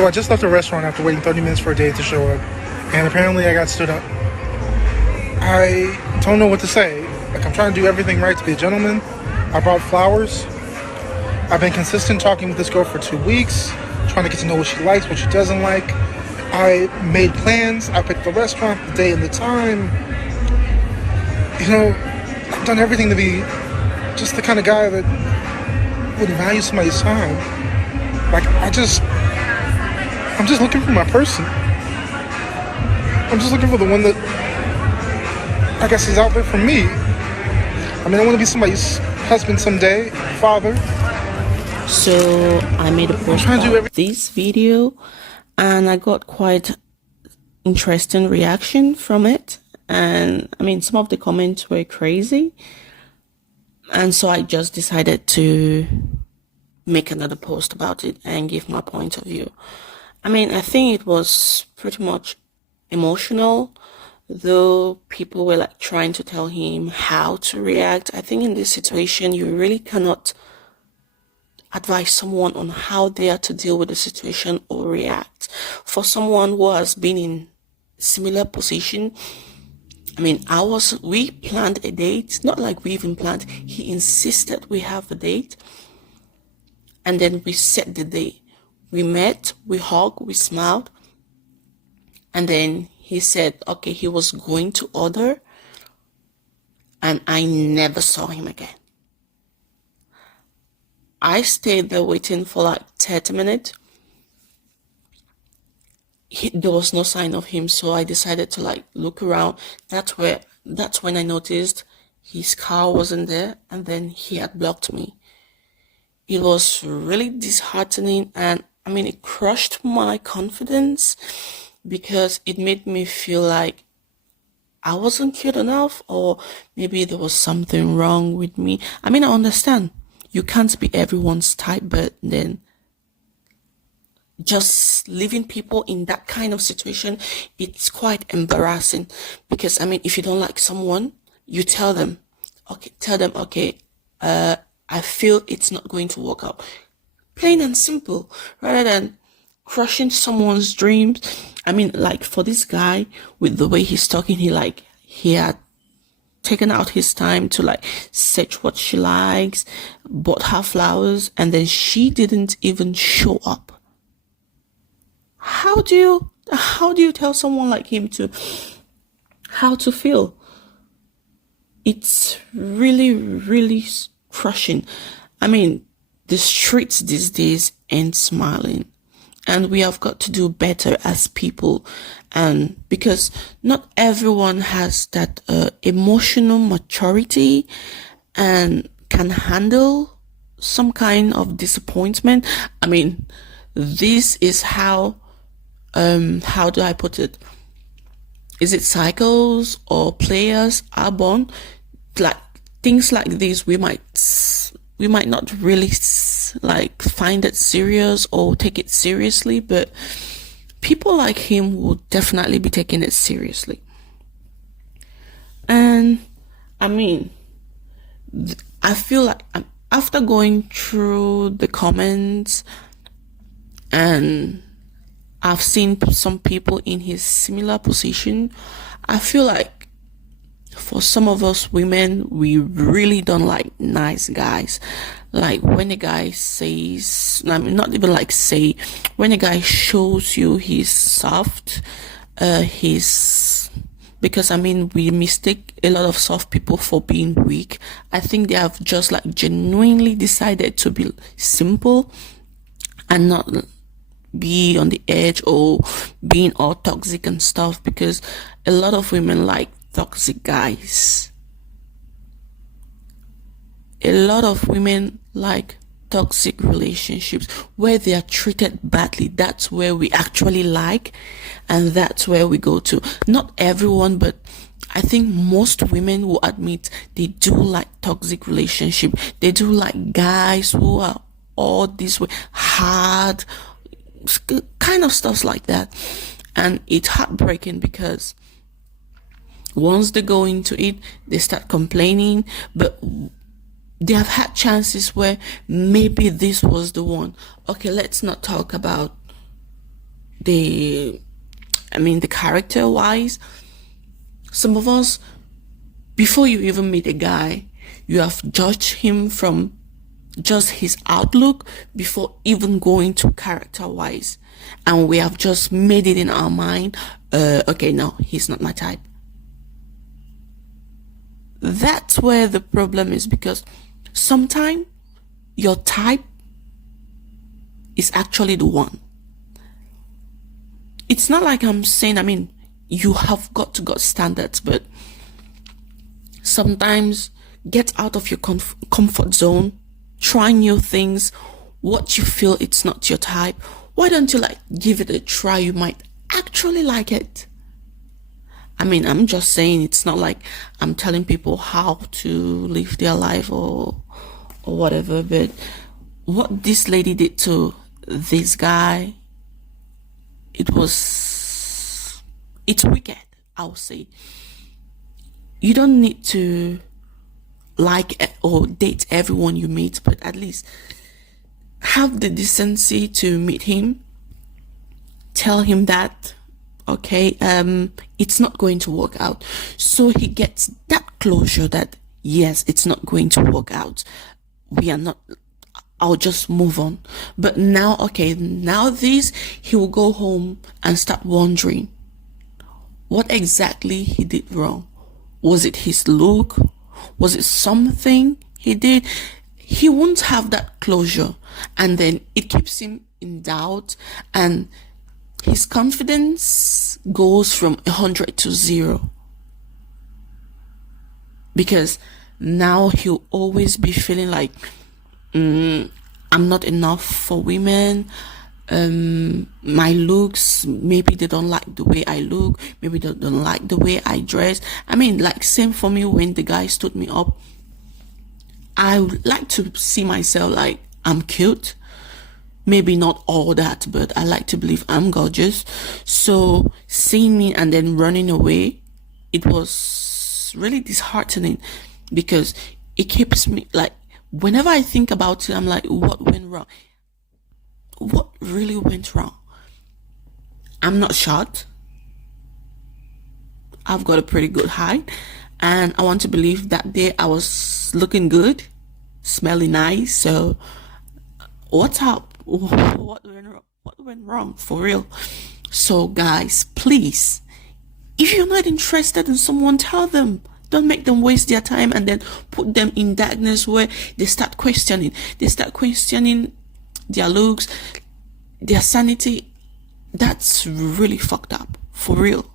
So I just left the restaurant after waiting 30 minutes for a date to show up, and apparently I got stood up. I don't know what to say. Like, I'm trying to do everything right to be a gentleman. I brought flowers. I've been consistent talking with this girl for 2 weeks, trying to get to know what she likes, what she doesn't like. I made plans. I picked the restaurant, the day, and the time. You know, I've done everything to be just the kind of guy that would value somebody's time. Like, I'm just looking for my person. I'm just looking for the one that, I guess, is out there for me. I mean, I want to be somebody's husband someday, father. So I made a post about this video, and I got quite interesting reaction from it. And I mean, some of the comments were crazy, and so I just decided to make another post about it and give my point of view. I mean, I think it was pretty much emotional, though people were like trying to tell him how to react. I think in this situation, you really cannot advise someone on how they are to deal with the situation or react. For someone who has been in similar position, I mean, we planned a date, not like we even planned. He insisted we have a date, and then we set the day. We met, we hugged, we smiled, and then he said, okay, he was going to order, and I never saw him again. I stayed there waiting for like 30 minutes. There was no sign of him, so I decided to like look around. That's when I noticed his car wasn't there, and then he had blocked me. It was really disheartening, and I mean, it crushed my confidence because it made me feel like I wasn't cute enough, or maybe there was something wrong with me. I mean, I understand you can't be everyone's type, but then just leaving people in that kind of situation, it's quite embarrassing. Because I mean, if you don't like someone, you tell them, okay, I feel it's not going to work out. Plain and simple, rather than crushing someone's dreams. I mean, like for this guy, with the way he's talking, he had taken out his time to like search what she likes, bought her flowers, and then she didn't even show up. How do you tell someone like him how to feel? It's really, really crushing. I mean, the streets these days ain't smiling, and we have got to do better as people. And because not everyone has that emotional maturity and can handle some kind of disappointment. I mean, this is how do I put it? Is it cycles or players are born? Like things like this, we might not really like find it serious or take it seriously, but people like him will definitely be taking it seriously. And I mean, I feel like after going through the comments, and I've seen some people in his similar position, I feel like for some of us women, we really don't like nice guys. Like when a guy says, I mean, not even like say, when a guy shows you he's soft, because I mean, we mistake a lot of soft people for being weak. I think they have just like genuinely decided to be simple and not be on the edge or being all toxic and stuff, because a lot of women like toxic guys. A lot of women like toxic relationships where they are treated badly. That's where we actually like, and that's where we go to. Not everyone, but I think most women will admit they do like toxic relationship. They do like guys who are all this way, hard, kind of stuff like that. And it's heartbreaking because once they go into it, they start complaining, but they have had chances where maybe this was the one. Okay, let's not talk about the character wise. Some of us, before you even meet a guy, you have judged him from just his outlook before even going to character wise, and we have just made it in our mind, okay, no, he's not my type. That's where the problem is, because sometimes your type is actually the one. It's not like I'm saying, you have got to got standards, but sometimes get out of your comfort zone, try new things. What you feel it's not your type, why don't you give it a try? You might actually like it. I'm just saying, it's not like I'm telling people how to live their life or whatever, but what this lady did to this guy, it's wicked, I would say. You don't need to like or date everyone you meet, but at least have the decency to meet him. Tell him that, okay, it's not going to work out. So he gets that closure that, yes, it's not going to work out. I'll just move on. But now, okay, he will go home and start wondering what exactly he did wrong. Was it his look? Was it something he did? He won't have that closure, and then it keeps him in doubt, and his confidence goes from 100 to 0, because now he'll always be feeling like, I'm not enough for women. My looks, maybe they don't like the way I look, maybe they don't like the way I dress. Same for me. When the guy stood me up, I would like to see myself like I'm cute. Maybe not all that, but I like to believe I'm gorgeous. So seeing me and then running away, it was really disheartening, because it keeps me whenever I think about it, I'm like, what went wrong? What really went wrong? I'm not short. I've got a pretty good height, and I want to believe that day I was looking good, smelling nice. So what's up? What went wrong for real? So guys, please, if you're not interested in someone, tell them. Don't make them waste their time and then put them in darkness where they start questioning their looks, their sanity. That's really fucked up, for real.